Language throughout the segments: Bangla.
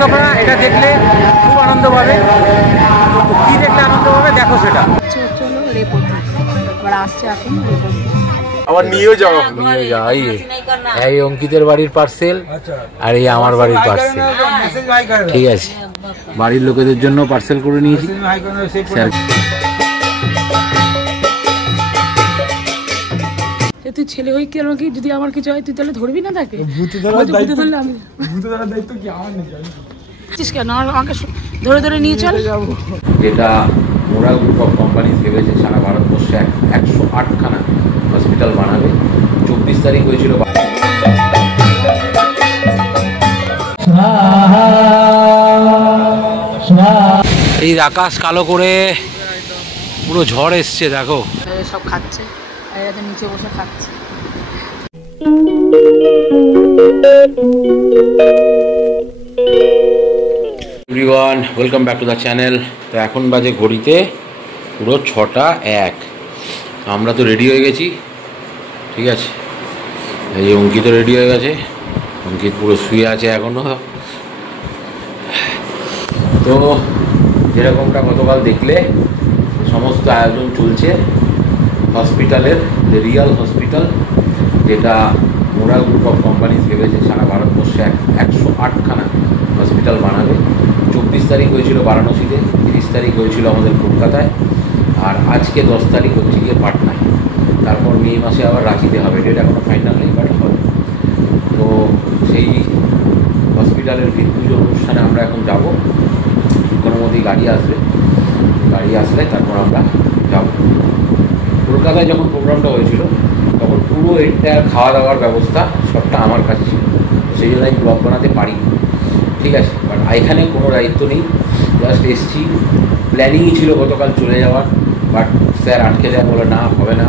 সমর্থকরা এটা দেখলে খুব আনন্দ পাবে। কি দেখলে আনন্দ পাবে দেখো সেটা। চলো রেপোর্ট আবার আসছে এখন রেপোর্ট আবার নিয়েও যাওয়া এই অঙ্কিতের বাড়ির পার্সেল আর এই আমার বাড়ির পার্সেল। ঠিক আছে, বাড়ির লোকেদের জন্য পার্সেল করে নিয়েছি। তুই ছেলে হয়ে কি আমাকে যদি আমার কিছু হয় তুই তাহলে ধরবি না তাকে? ধরলে আমি কেন আমাকে ধরে ধরে নিয়ে চল। যেটা মোরা গ্রুপ অফ কোম্পানি ভেবেছে সারা ভারতবর্ষে 108খানা হসপিটাল বানাবে। 24 তারিখ হয়েছিল। এই আকাশ কালো করে পুরো ঝড় এসছে, দেখো সব খাচ্ছে আর এরা নিচে বসে খাচ্ছে। Everyone, welcome back to the channel. তো এখন বাজে ঘড়িতে পুরো 6টা 1। আমরা তো রেডি হয়ে গেছি। ঠিক আছে, এই যে অঙ্কিত রেডি হয়ে গেছে। অঙ্কিত পুরো শুয়ে আছে এখনও। তো যেরকমটা গতকাল দেখলে সমস্ত আয়োজন চলছে হসপিটালের, দ্য রিয়াল হসপিটাল, যেটা মোরা গ্রুপ অফ কোম্পানিজ ভেবেছে সারা ভারতবর্ষে 108খানা হসপিটাল বানাবে। 24 তারিখ হয়েছিল বারাণসীতে, 30 তারিখ হয়েছিল আমাদের কলকাতায়, আর আজকে 10 তারিখ হচ্ছে গিয়ে পাটনায়। তারপর মে মাসে আবার রাঁচিতে হবে। ডেট এখনও ফাইনাল নেই, বাট হবে। তো সেই হসপিটালের ভিত্তিপুজো অনুষ্ঠানে আমরা এখন যাব। কোনো মতেই গাড়ি আসবে, গাড়ি আসলে তারপর আমরা যাব। কলকাতায় যখন প্রোগ্রামটা হয়েছিল তখন পুরো এন্টায়ার খাওয়া দাওয়ার ব্যবস্থা সবটা আমার কাছে ছিল, সেই জন্য আমি ব্লগ বানাতে পারি। ঠিক আছে, বাট এখানে কোনো দায়িত্ব নেই, জাস্ট এসছি। প্ল্যানিংই ছিল গতকাল চলে যাওয়ার, বাট স্যার আটকে দেয়, বলে না হবে না,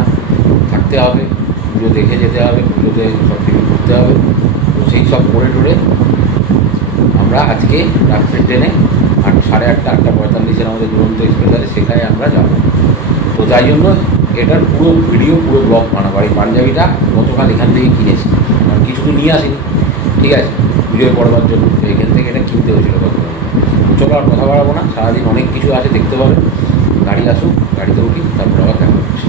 থাকতে হবে, পুজো দেখে যেতে হবে, পুজোতে সব কিছু করতে হবে। তো সেই সব করে টোরে আমরা আজকে রাত্রের ট্রেনে 8:30-8:45 আমাদের দুরন্ত এক্সপ্রেস আছে, সেখানে আমরা যাব। তো তাই জন্য এটার পুরো ভিডিও, পুরো ব্লগ বানাবো। এই পাঞ্জাবিটা গতকাল এখান থেকে কিনেছি, কারণ কিছু তো নিয়ে আসিনি। ঠিক আছে, পুজোয় পড়বার জন্য এখান থেকে এটা কিনতে হয়েছিল গতকাল। চলো আর কথা বাড়াবো না, সারাদিন অনেক কিছু আছে দেখতে পাবে। গাড়ি আসুক, গাড়িতে উঠি, তারপর আবার দেখা হচ্ছে।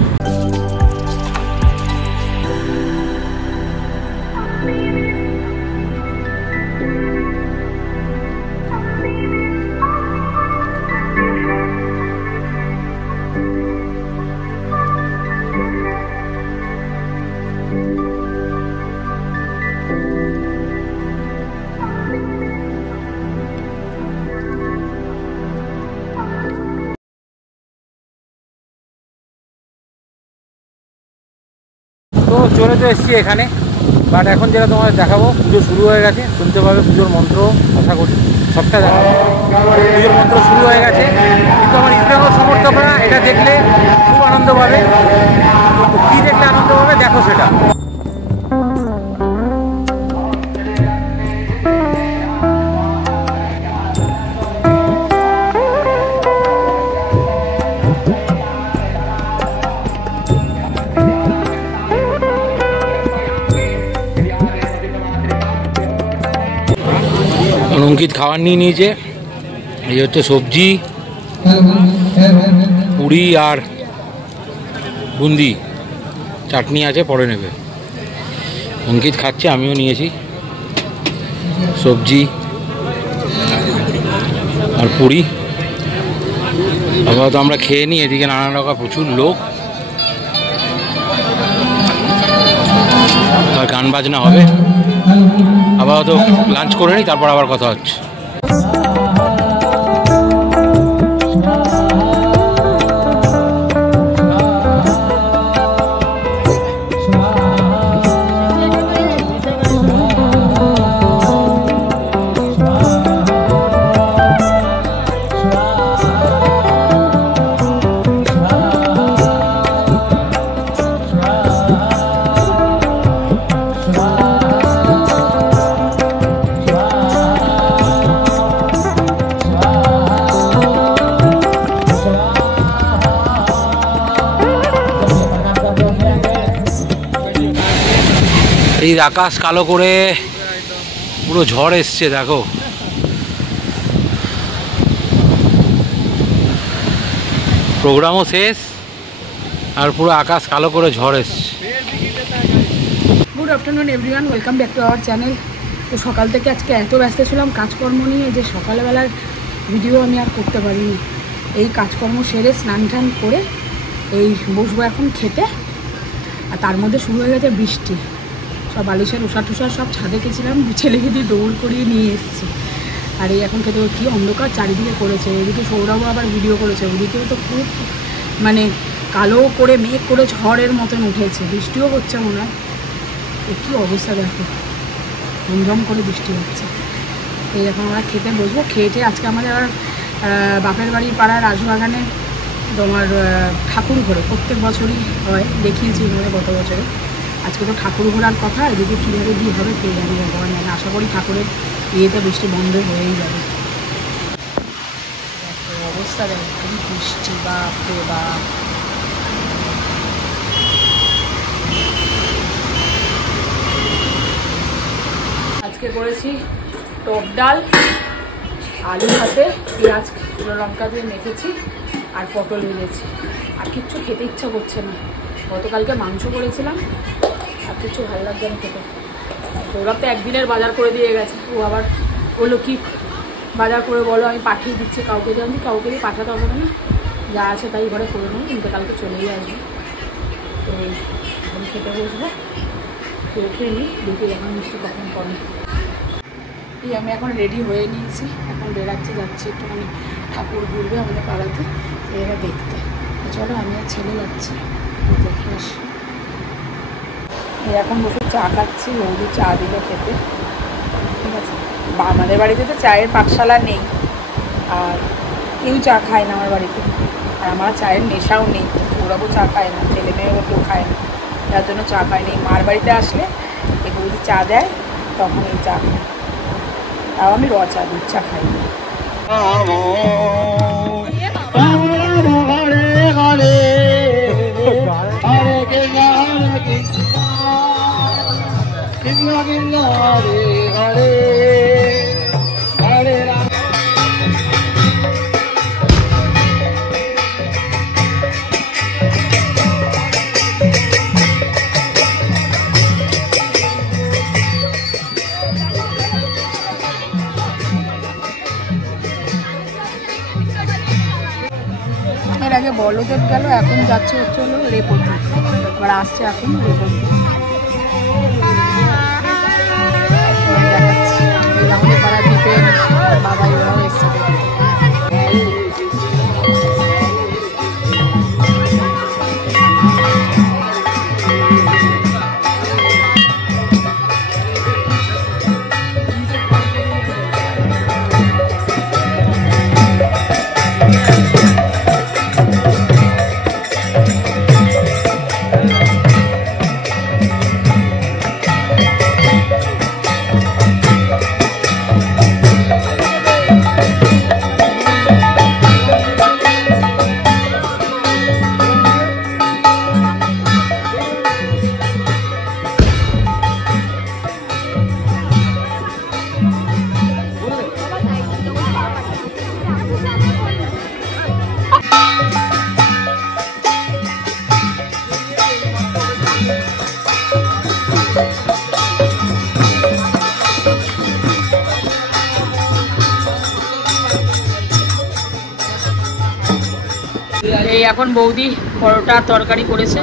তো চলে তো এসেছি এখানে, বাট এখন যেটা তোমাদের দেখাবো, পুজো শুরু হয়ে গেছে। শুনতে পাবে পুজোর মন্ত্র, আশা করি সবটা দেখাবো। পুজোর মন্ত্র শুরু হয়ে গেছে, কিন্তু আমার ইসলাম সমর্থকরা এটা দেখলে খুব আনন্দ পাবে। কী দেখলে আনন্দ পাবে দেখো সেটা। অঙ্কিত খাবার নিয়ে নিয়েছে। এই হচ্ছে সবজি, পুরি আর বুন্দি, চাটনি আছে, পরে নেবে। অঙ্কিত খাচ্ছে, আমিও নিয়েছি সবজি আর পুরি। আপাতত আমরা খেয়ে নিই। এদিকে নানান রকম প্রচুর লোক, আর গান বাজনা হবে। আপাতত লাঞ্চ করে নিই, তারপর আবার কথা হচ্ছে। এই আকাশ কালো করে পুরো ঝড় এসছে, দেখো প্রোগ্রামও শেষ আর পুরো আকাশ কালো করে ঝড় এসছে। Good afternoon everyone, welcome back to our channel. তো সকাল থেকে আজকে এত ব্যস্ত ছিলাম কাজকর্ম নিয়ে যে সকালবেলার ভিডিও আমি আর করতে পারিনি। এই কাজকর্ম সেরে স্নান টান করে এই বসবো এখন খেতে। আর তার মধ্যে শুরু হয়ে গেছে বৃষ্টি। সব বালিশের ওষা টুষা সব ছাদে গেছিলাম, ছেলেকে দিয়ে দৌড় করিয়ে নিয়ে এসেছি। আর এই এখন খেতে কী অন্ধকার চারিদিকে করেছে। এদিকে সৌরভও আবার ভিডিও করেছে, ওদিকেও তো খুব মানে কালো করে মেঘ করে ঝড়ের মতন উঠেছে, বৃষ্টিও হচ্ছে মনে হয়। কী অবস্থা দেখো, ঝমঝম করে বৃষ্টি হচ্ছে। এই এখন আমরা খেতে বসবো। খেয়েটে আজকে আমাদের আবার বাপের বাড়ি পাড়ার রাজবাগানে তোমার ঠাকুর ঘোরে, প্রত্যেক বছরই হয়, দেখিয়েছি আমাদের গত বছরে। আজকে তো ঠাকুর ঘোরার কথা, এদিকে কীভাবে কী হবে কে জানি, ভগবান জানে। আশা করি ঠাকুরের ইয়েতে বৃষ্টি বন্ধ হয়েই যাবে। অবস্থা দেখো, খুবই বৃষ্টি, বাপরে বাপ। আজকে করেছি টক ডাল, আলু ভাতে, পেঁয়াজ লঙ্কা দিয়ে মেখেছি আর পটল ভেজেছি। আর কিচ্ছু খেতে ইচ্ছা করছে না। গতকালকে মাংস করেছিলাম, আর কিচ্ছু ভালো লাগছে না খেতে। সৌরভ তো একদিনের বাজার করে দিয়ে গেছে। ও আবার বললো কি বাজার করে বলো, আমি পাঠিয়ে দিচ্ছি কাউকে। জানি কাউকে দিয়ে পাঠাতে হবে না, যা আছে তাই ঘরে করে নেবো, কিন্তু কালকে চলেই আসবে। তো এখন খেতে বসবো, খেয়ে নিই, দেখি এখন মিষ্টি কখন কমে। এই আমি এখন রেডি হয়ে নিয়েছি, এখন বেড়াচ্ছি, যাচ্ছি একটুখানি ঠাকুর ঘুরবে আমাদের পাড়াতে, এরা দেখতে। চলো আমি আর ছেলে যাচ্ছি, দেখে আসি। এখন বসে চা খাচ্ছি, বৌদি চা দিল খেতে, ঠিক আছে। বা আমাদের বাড়িতে তো চায়ের পাঠশালা নেই, আর কেউ চা খায় না আমার বাড়িতে। আর আমার চায়ের নেশাও নেই, ওরাও চা খায় না, ছেলে মেয়েও কেউ খায় না, যার জন্য চা খায় না। মার বাড়িতে আসলে এই বৌদি চা দেয়, তখন এই চা খায়। তাও আমি র চা, দুধ চা খাই না। এর আগে বলদেব গেল, এখন যাচ্ছে হচ্ছে হলো রেপতি, আবার আসছে এখন রেপতি। দেখাচ্ছি আমাদের পাড়া দ্বীপে বাবাই ওরাও এসছে। এই এখন বৌদি পরোটা তরকারি করেছে,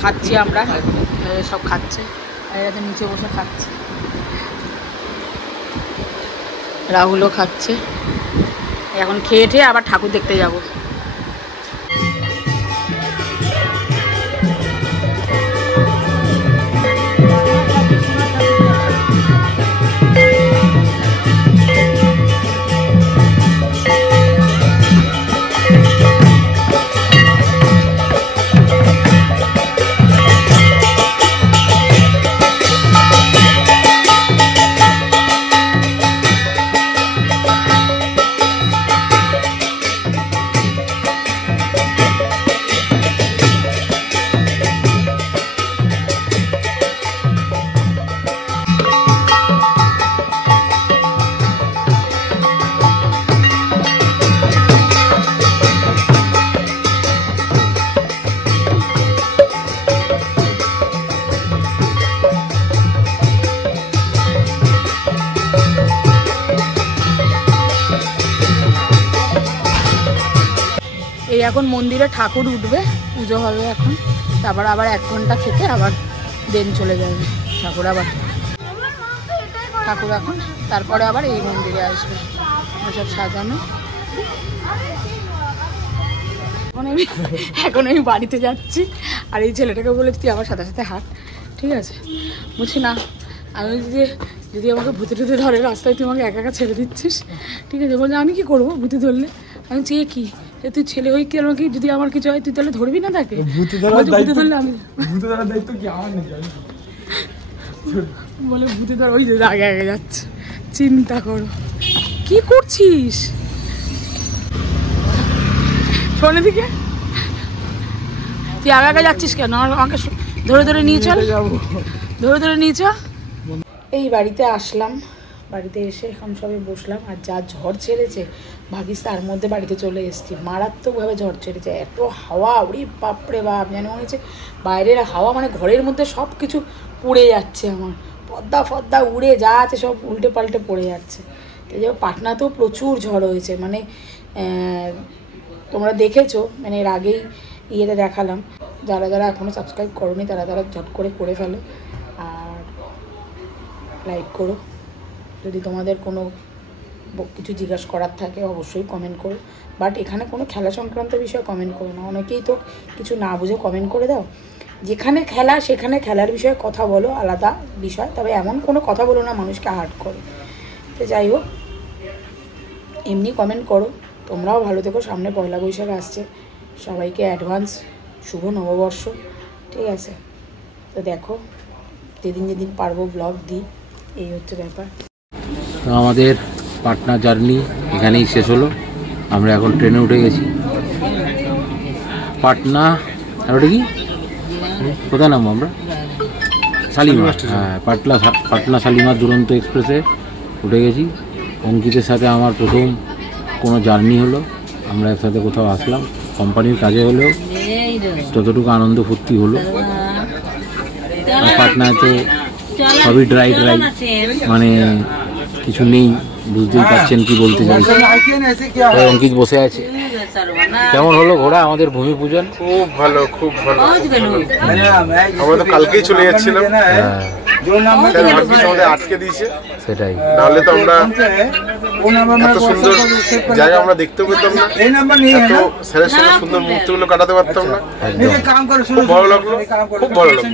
খাচ্ছি আমরা, সব খাচ্ছে। আর এরা তো নিচে বসে খাচ্ছে, রাহুলও খাচ্ছে। এখন খেয়ে আবার ঠাকুর দেখতে যাব। এখন মন্দিরে ঠাকুর উঠবে, পুজো হবে এখন, তারপর আবার 1 ঘন্টা থেকে আবার দেন চলে যাবে ঠাকুর, আবার ঠাকুর এখন তারপরে আবার এই মন্দিরে আসবে। সব সাজানো। এখন আমি বাড়িতে যাচ্ছি, আর এই ছেলেটাকে বলেছি তুই আমার সাথে সাথে হাঁট, ঠিক আছে? বুঝছি না, আমি যদি আমাকে ভূতে টুতে ধরে রাস্তায়, তুই আমাকে একা একা ছেড়ে দিচ্ছিস, ঠিক আছে? বলছে আমি কি করবো ভূতে ধরলে? আমি চেয়ে কি তুই ছেলে হয়ে কি আমাকে যদি আমার কিছু হয় তুই তাহলে ধরবি না তাকে? ভূতে ধরলে আমি বলে ভূতে ধর, ওই যে আগে আগে যাচ্ছে। চিন্তা করো কি করছিস, শোনে দিকে তুই আগে আগে যাচ্ছিস কেন? আমাকে ধরে ধরে নিয়ে চল, ধরে ধরে নিয়ে চল। এই বাড়িতে আসলাম, বাড়িতে এসে এখন সবাই বসলাম, আর যা ঝড় ছেড়েছে ভাগিস তার মধ্যে বাড়িতে চলে এসেছি। মারাত্মকভাবে ঝড় ছেড়েছে, এত হাওয়া, ওরে বাপরে বাপ, যেন মনে হচ্ছে বাইরের হাওয়া মানে ঘরের মধ্যে সব কিছু পড়ে যাচ্ছে, আমার পদ্মা ফদ্দা উড়ে যা আছে সব উল্টে পাল্টে পড়ে যাচ্ছে। এই যে পাটনাতেও প্রচুর ঝড় হয়েছে, মানে তোমরা দেখেছো, মানে এর আগেই ইয়েতে দেখালাম। যারা যারা এখনও সাবস্ক্রাইব করোনি তারা তারা ঝট করে ফেলো, আর লাইক করো। যদি তোমাদের কোনো কিছু জিজ্ঞাসা করার থাকে অবশ্যই কমেন্ট করো, বাট এখানে কোনো খেলা সংক্রান্ত বিষয়ে কমেন্ট করো না। অনেকেই তো কিছু না বুঝে কমেন্ট করে দাও। যেখানে খেলা সেখানে খেলার বিষয়ে কথা বলো, আলাদা বিষয়, তবে এমন কোনো কথা বলো না মানুষকে হার্ট করে। তো যাই হোক, এমনি কমেন্ট করো। তোমরাও ভালো থেকো, সামনে পয়লা বৈশাখ আসছে, সবাইকে অ্যাডভান্স শুভ নববর্ষ, ঠিক আছে? তো দেখো, যেদিন যেদিন পারবো ব্লগ দিই, এই হচ্ছে ব্যাপার। তো আমাদের পাটনা জার্নি এখানেই শেষ হলো। আমরা এখন ট্রেনে উঠে গেছি পাটনা, আর ওটা কি কোথায় নামবো আমরা? শালিমার। হ্যাঁ, পাটনা শালিমার দুরন্ত এক্সপ্রেসে উঠে গেছি। অঙ্কিতের সাথে আমার প্রথম কোনো জার্নি হলো, আমরা একসাথে কোথাও আসলাম, কোম্পানির কাজে হলেও যতটুকু আনন্দ ফুর্তি হলো। পাটনাতে সবই ড্রাই, মানে কিছু নেই, বুঝতেই পারছেন কি বলতে চাইছি। অঙ্কিত বসে আছে। কেমন হলো ঘোরা আমাদের ভূমি পূজন? খুব ভালো, খুব ভালো। আমরা তো কালকেই চলে যাচ্ছিলাম, আমাদের আটকে দিয়েছে, সেটাই। নাহলে তো আমরা এত সুন্দর জায়গা আমরা দেখতেও পেতাম না, এত স্যারের সঙ্গে সুন্দর মুহূর্তগুলো কাটাতে পারতাম না। খুব ভালো লাগলো, খুব ভালো লাগলো।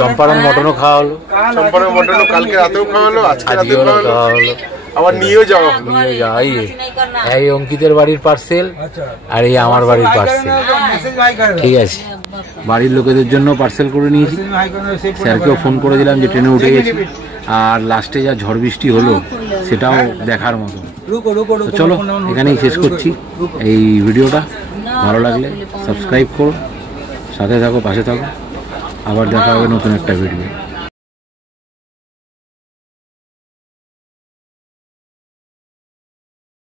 চম্পারণ মটনও খাওয়া হলো, চম্পারণ মটনও কালকে রাতেও খাওয়া হলো, আজকে রাতেও খাওয়া হলো, আবার নিয়েও যাওয়া হলো। এই অঙ্কিতের বাড়ির পার্সেল, আর এই আমার বাড়ির পার্সেল, ঠিক আছে? বাড়ির লোকেদের জন্য পার্সেল করে নিয়েছি, স্যারকেও ফোন করে দিলাম যে ট্রেনে উঠে গেছি। আর লাস্টে যা ঝড় বৃষ্টি হলো সেটাও দেখার মতো। তো চলো, এখানেই শেষ করছি এই ভিডিওটা। ভালো লাগলে সাবস্ক্রাইব করো, সাথে থাকো, পাশে থাকো। আবার দেখা হবে নতুন একটা ভিডিও।